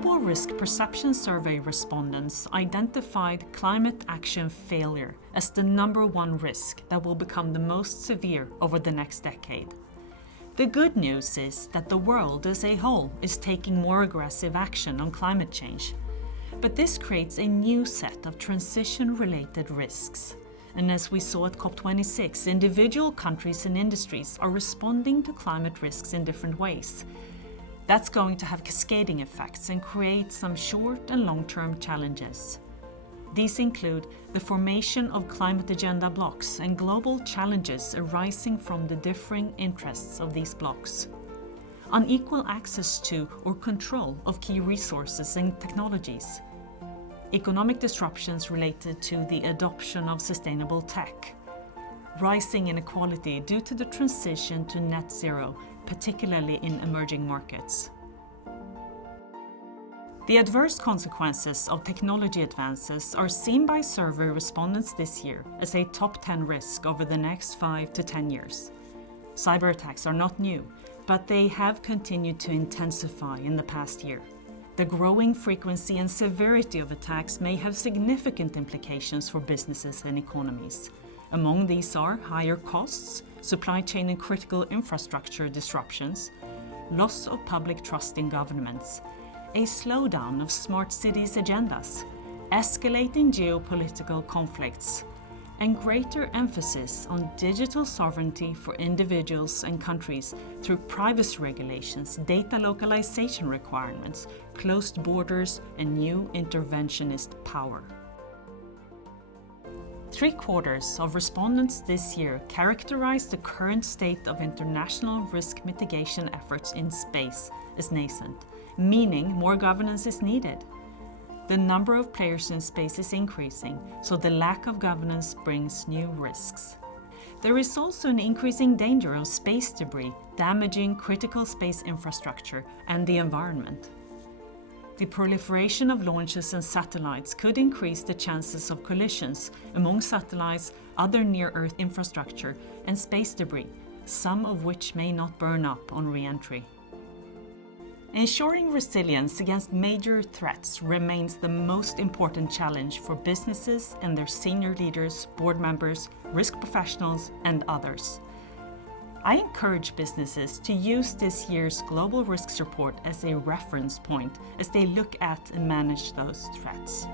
Global Risk Perception Survey respondents identified climate action failure as the #1 risk that will become the most severe over the next decade. The good news is that the world as a whole is taking more aggressive action on climate change. But this creates a new set of transition-related risks. And as we saw at COP26, individual countries and industries are responding to climate risks in different ways. That's going to have cascading effects and create some short and long-term challenges. These include the formation of climate agenda blocks and global challenges arising from the differing interests of these blocks. Unequal access to or control of key resources and technologies. Economic disruptions related to the adoption of sustainable tech. Rising inequality due to the transition to net zero, particularly in emerging markets. The adverse consequences of technology advances are seen by survey respondents this year as a top 10 risk over the next 5 to 10 years. Cyber attacks are not new, but they have continued to intensify in the past year. The growing frequency and severity of attacks may have significant implications for businesses and economies. Among these are higher costs, supply chain and critical infrastructure disruptions, loss of public trust in governments, a slowdown of smart cities agendas, escalating geopolitical conflicts, and greater emphasis on digital sovereignty for individuals and countries through privacy regulations, data localization requirements, closed borders, and new interventionist power. 3/4 of respondents this year characterized the current state of international risk mitigation efforts in space as nascent, meaning more governance is needed. The number of players in space is increasing, so the lack of governance brings new risks. There is also an increasing danger of space debris damaging critical space infrastructure and the environment. The proliferation of launches and satellites could increase the chances of collisions among satellites, other near-Earth infrastructure, and space debris, some of which may not burn up on re-entry. Ensuring resilience against major threats remains the most important challenge for businesses and their senior leaders, board members, risk professionals, and others. I encourage businesses to use this year's Global Risks Report as a reference point as they look at and manage those threats.